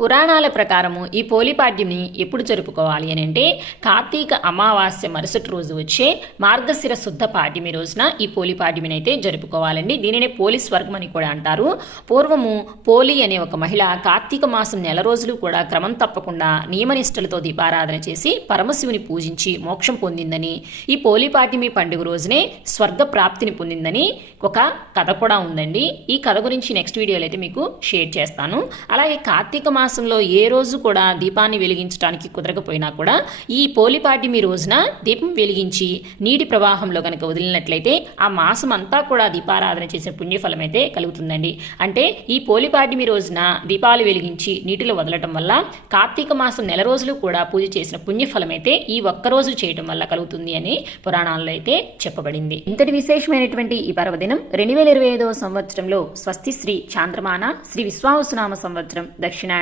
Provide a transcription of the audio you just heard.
పురాణాల ప్రకారము ఈ పోలిపాడ్యంని ఎప్పుడు జరుపుకోవాలి అని అంటే కార్తీక అమావాస్య మరుసటి రోజు వచ్చే మార్గశిర శుద్ధ పాడ్యమి రోజున ఈ పోలిపాడ్యమిని అయితే జరుపుకోవాలండి. దీనినే పోలి స్వర్గం అని కూడా అంటారు. పూర్వము పోలి అనే ఒక మహిళ కార్తీక మాసం నెల రోజులు కూడా క్రమం తప్పకుండా నియమనిష్టలతో దీపారాధన చేసి పరమశివుని పూజించి మోక్షం పొందిందని, ఈ పోలిపాడ్యమి పండుగ రోజునే స్వర్గ ప్రాప్తిని పొందిందని ఒక కథ కూడా ఉందండి. ఈ కథ గురించి నెక్స్ట్ వీడియోలో అయితే మీకు షేర్ చేస్తాను. అలాగే కార్తీక మాసంలో ఏ రోజు కూడా దీపాన్ని వెలిగించడానికి కుదరకపోయినా కూడా ఈ పోలిపాడ్యమి రోజున దీపం వెలిగించి నీటి ప్రవాహంలో కనుక వదిలినట్లయితే ఆ మాసం అంతా కూడా దీపారాధన చేసిన పుణ్యఫలం అయితే కలుగుతుందండి. అంటే ఈ పోలిపాడ్యమి రోజున దీపాలు వెలిగించి నీటిలో వదలటం వల్ల కార్తీక మాసం నెల రోజులు కూడా పూజ చేసిన పుణ్యఫలం అయితే ఈ ఒక్కరోజు చేయటం వల్ల కలుగుతుంది అని పురాణాల్లో అయితే చెప్పబడింది. ఇంతటి విశేషమైనటువంటి ఈ పర్వదినం 2025వ సంవత్సరంలో స్వస్తి శ్రీ చాంద్రమాన శ్రీ విశ్వావసునామ సంవత్సరం దక్షిణ